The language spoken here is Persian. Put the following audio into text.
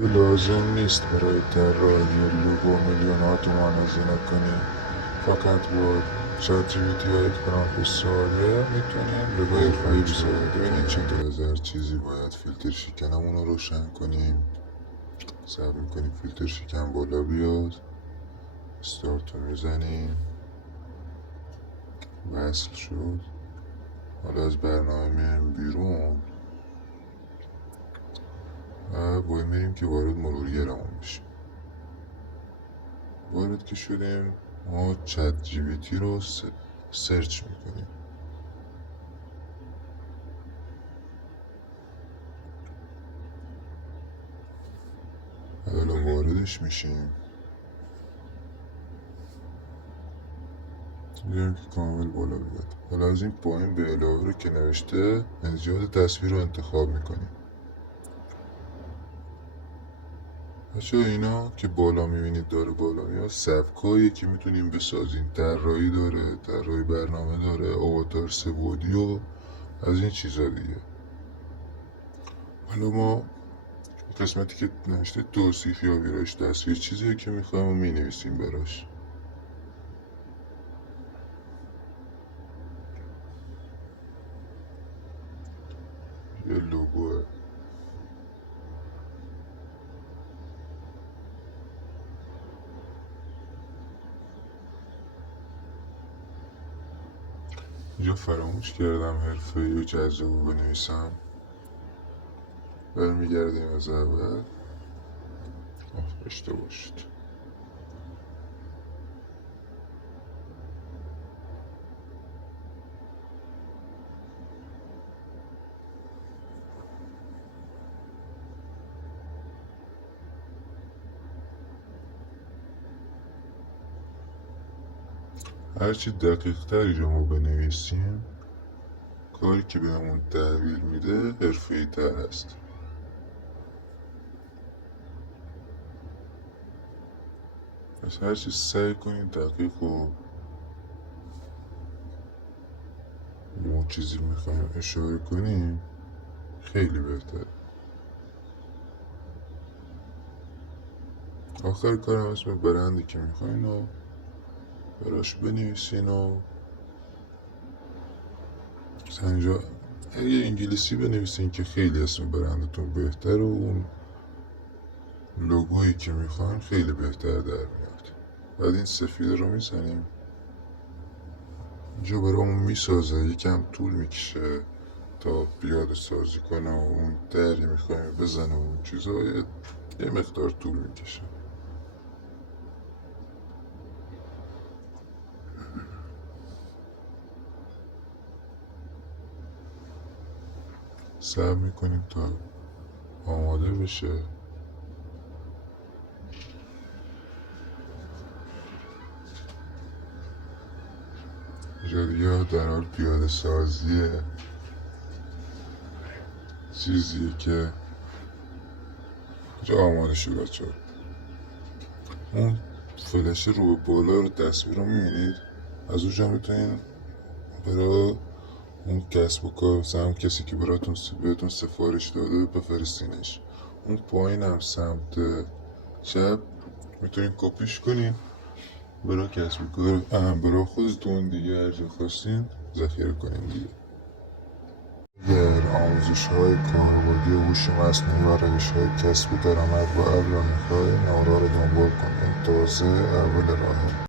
یه لازم نیست برای طراحی لوگو میلیون‌ها تومان هزینه کنی. فقط با چت جی پی تی و یک پرامپت ساده میتونیم لوگوی حرفه‌ای بسازیم. ببینید چطور از هر چیزی باید فیلتر شکنمون رو روشن کنیم. صبر میکنیم فیلتر شکن بالا بیاد، استارت رو میزنیم، وصل شد. حالا از برنامه میایم بیرون و باید میریم که وارد مرورگرمون بشیم. وارد که شدیم ما چت جی پی تی رو سرچ میکنیم. حالا واردش میشیم، میدونیم که کامل بالا بیاد. حالا از این پایین به علاوه رو که نوشته انزیاد تصویر رو انتخاب میکنیم. بچه اینا که بالا میبینید داره بالا میاد سبکایی که میتونیم بسازیم. طراحی داره، طراحی برنامه داره، آواتار سه‌بعدی و از این چیزا دیگه. حالا ما قسمتی که نوشته توصیف یا ویرایش تصویر چیزیه که میخوایم و مینویسیم براش. یه لوگوه. اینجا فراموش کردم حرفه‌ای و جذاب بنویسم. برمیگردیم از اول. اشتباه شد. هرچی دقیق تر ما بنویسیم کاری که بهمون تحویل میده حرفه‌ای تر هست. پس هرچی سعی کنیم دقیق و ما چیزی میخوایم اشاره کنیم خیلی بهتر. آخر کارم اسم برندی که میخواین و براش بنویسین و مثلا اینجا اگه انگلیسی بنویسین که خیلی اسم برندتون بهتر و اون لوگویی که میخواین خیلی بهتر در میاد. بعد این سفید رو میزنیم اینجا برامون میسازه. یکم طول میکشه تا پیاده سازی کنه و اون دری میخوایم بزنه و اون چیزا یه مقدار طول میکشه. صبر میکنیم تا آماده بشه. اینجا دیگه در حال پیاده سازیه. چیزیه که اینجا آماده شد بچه ها. اون فلشه رو به بالا رو تصویر رو میبینید. از اونجا میتونین برای اون کسب و کار مثلا کسی که بهتون سفارش داده بفرستینش. اون پایین هم سمت چپ میتونین کپیش کنین برای کسب و کار برای خودتون دیگه هر جا خواستین ذخیره کنین دیگه. اگر آموزش های کاربردی هوش مصنوعی و روش های کسب درآمد با ابر را میخواهید آنرا را دنبال کنید. تازه اول راه